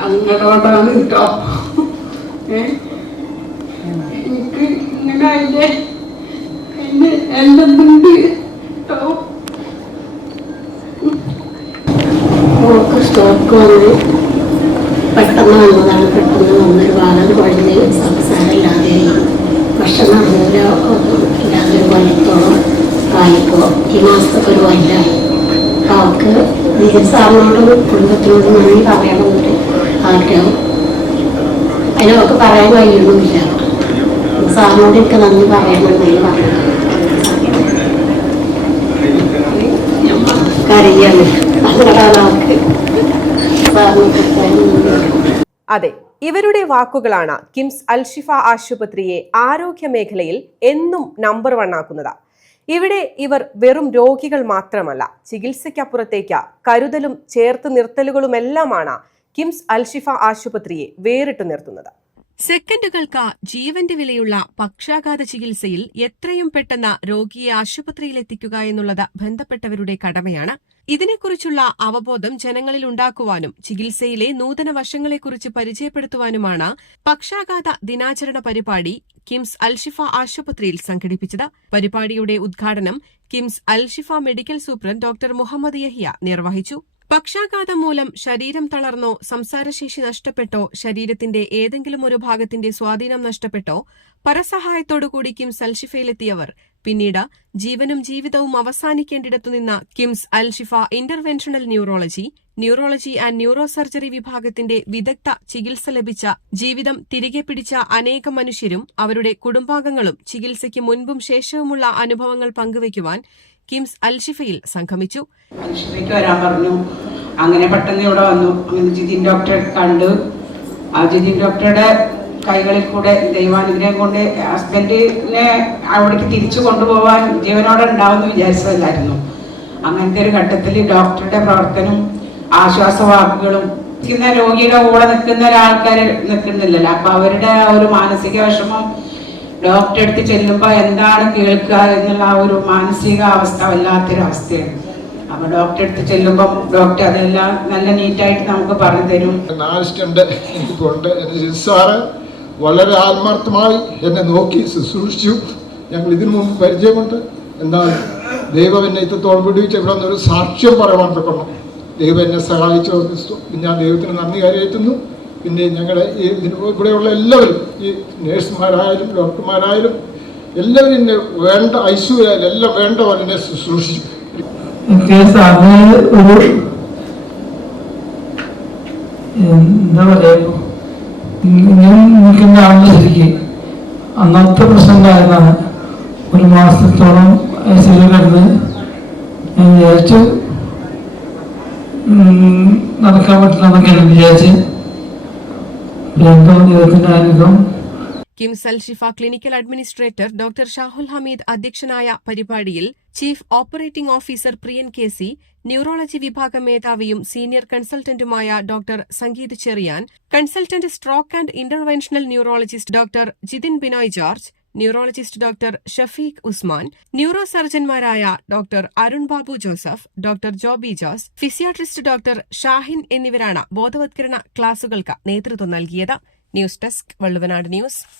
സങ്കടമാണ് കേട്ടോ? എനിക്ക് ഇങ്ങനെ അതിന്റെ എന്നെ എന്തെന്നുണ്ട് കേട്ടോ മോൾക്ക് സ്റ്റോക്ക് വന്ന് പെട്ടെന്ന് വന്നതാണ്. പെട്ടെന്ന് വന്നൊരു ഭാഗം വഴിയിൽ സംസാരമില്ലാതെ ഭക്ഷണം ഇല്ലാതെ ഒരു കൊല്ലത്തോളം ആയിപ്പോൾ ഈ മാസത്തൊക്കെ ഒരു ദീപ സാറിനോടും കുടുംബത്തിനോടും നന്ദി പറയണമെന്നൊരു ആഗ്രഹം. അതിനൊക്കെ പറയാൻ കഴിയുന്നുമില്ല സാറിനോട് എനിക്ക് നന്ദി സാറിനൊക്കെ അതെ ഇവരുടെ വാക്കുകളാണ് കിംസ് അൽഷിഫ ആശുപത്രിയെ ആരോഗ്യ മേഖലയിൽ എന്നും നമ്പർ വൺ ആക്കുന്നത്. ഇവിടെ ഇവർ വെറും രോഗികൾ മാത്രമല്ല ചികിത്സയ്ക്കപ്പുറത്തേക്ക് കരുതലും ചേർത്ത് നിർത്തലുകളുമെല്ലാമാണ് കിംസ് അൽഷിഫ ആശുപത്രിയെ വേറിട്ടു നിർത്തുന്നത്. സെക്കൻഡുകൾക്ക് ജീവന്റെ വിലയുള്ള പക്ഷാഘാത ചികിത്സയിൽ എത്രയും പെട്ടെന്ന് രോഗിയെ ആശുപത്രിയിലെത്തിക്കുക എന്നുള്ളത് ബന്ധപ്പെട്ടവരുടെ കടമയാണ്. ഇതിനെക്കുറിച്ചുള്ള അവബോധം ജനങ്ങളിൽ ഉണ്ടാക്കുവാനും ചികിത്സയിലെ നൂതന വശങ്ങളെക്കുറിച്ച് പരിചയപ്പെടുത്തുവാനുമാണ് പക്ഷാഘാത ദിനാചരണ പരിപാടി കിംസ് അൽഷിഫ ആശുപത്രിയിൽ സംഘടിപ്പിച്ചത്. പരിപാടിയുടെ ഉദ്ഘാടനം KIMS Al Shifa medical superintendent doctor Muhammad Yahiya നിർവഹിച്ചു. പക്ഷാഘാതം മൂലം ശരീരം തളർന്നോ സംസാരശേഷി നഷ്ടപ്പെട്ടോ ശരീരത്തിന്റെ ഏതെങ്കിലും ഒരു ഭാഗത്തിന്റെ സ്വാധീനം നഷ്ടപ്പെട്ടോ പരസഹായത്തോടുകൂടി കിംസ് അൽഷിഫയിലെത്തിയവർ പിന്നീട് ജീവനും ജീവിതവും അവസാനിക്കേണ്ടിടത്തുനിന്ന KIMS Al Shifa interventional neurology neurology and neuro surgery വിഭാഗത്തിന്റെ വിദഗ്ധ ചികിത്സ ലഭിച്ച ജീവിതം തിരികെ പിടിച്ച അനേകം മനുഷ്യരും അവരുടെ കുടുംബാംഗങ്ങളും ചികിത്സയ്ക്ക് മുൻപും ശേഷവുമുള്ള അനുഭവങ്ങൾ പങ്കുവയ്ക്കുവാൻ കിംസ് അൽഷിഫയിൽ സംഗമിച്ചു. അൽഷിഫയ്ക്ക് വരാൻ പറഞ്ഞു. അങ്ങനെ പെട്ടെന്ന് ഇവിടെ വന്നു. അങ്ങനെ ജിതിൻ ഡോക്ടറെ കണ്ടു. ആ ജിതിൻ ഡോക്ടറുടെ കൈകളിൽ കൂടെ ദൈവാനുഗ്രഹം കൊണ്ട് ഹസ്ബൻഡിനെ അവിടേക്ക് തിരിച്ചു കൊണ്ടുപോകാൻ ജീവനോടെ ഉണ്ടാവുമെന്ന് വിചാരിച്ചതല്ലായിരുന്നു. അങ്ങനത്തെ ഒരു ഘട്ടത്തിൽ ഡോക്ടറുടെ പ്രവർത്തനം ആശ്വാസവാക്കുകളും ഇരിക്കുന്ന രോഗിയുടെ കൂടെ നിൽക്കുന്ന ഒരാൾക്കാർ നിൽക്കുന്നില്ലല്ലോ. അപ്പൊ അവരുടെ ആ ഒരു മാനസിക വിഷമം ഡോക്ടറെ അടുത്ത് ചെല്ലുമ്പോൾ എന്താണ് കേൾക്കുക എന്നുള്ള ആ ഒരു മാനസിക അവസ്ഥ വല്ലാത്തൊരു അവസ്ഥയാണ് അപ്പൊ ഡോക്ടറെ അടുത്ത് ചെല്ലുമ്പോൾ ഡോക്ടർ അതെല്ലാം നല്ല നീറ്റായിട്ട് നമുക്ക് പറഞ്ഞു തരും. വളരെ ആത്മാർത്ഥമായി എന്നെ നോക്കി ശുശ്രൂഷിച്ചു. ഞങ്ങൾ ഇതിനു മുമ്പ് പരിചയമുണ്ട്. എന്നാൽ ദൈവം എന്നെ ഇത്രത്തോളം വിടുവിച്ച് ഇവിടെ നിന്നൊരു സാക്ഷ്യം പറയാൻ തക്കണം ദൈവം എന്നെ സഹായിച്ചു ഞാൻ ദൈവത്തിന് നന്ദി കരയറ്റുന്നു പിന്നെ ഞങ്ങളുടെ ഈ ഇവിടെയുള്ള എല്ലാവരും ഈ നേഴ്സുമാരായാലും ഡോക്ടർമാരായാലും എല്ലാവരും എന്നെ വേണ്ട ഐശ്വര്യായാലും എല്ലാം വേണ്ട പോലെ എന്നെ ശുശ്രൂഷിച്ചു എന്താ പറയാ അന്നത്തെ പ്രശ്നമുണ്ടായിരുന്നാണ് ഒരു മാസത്തോളം ഐസിയിൽ കിടന്ന് ഞാൻ വിചാരിച്ചു നടക്കാൻ പറ്റില്ല എന്നൊക്കെയാണ് വിചാരിച്ച് KIMS Al Shifa clinical administrator doctor Shahul Hameed അധ്യക്ഷനായ പരിപാടിയിൽ chief operating officer Priyan K C neurology വിഭാഗം മേധാവിയും senior കൺസൾട്ടന്റുമായ doctor Sangeeth Cherian consultant stroke and interventional neurologist doctor Jithin Binoy George neurologist doctor Shafeeq Usman neuro സർജൻമാരായ doctor Arun Babu Joseph doctor Joby Jose physiatrist doctor Shahin എന്നിവരാണ് ബോധവത്കരണ ക്ലാസുകൾക്ക് നേതൃത്വം നൽകിയത്. News desk Valluvanad news.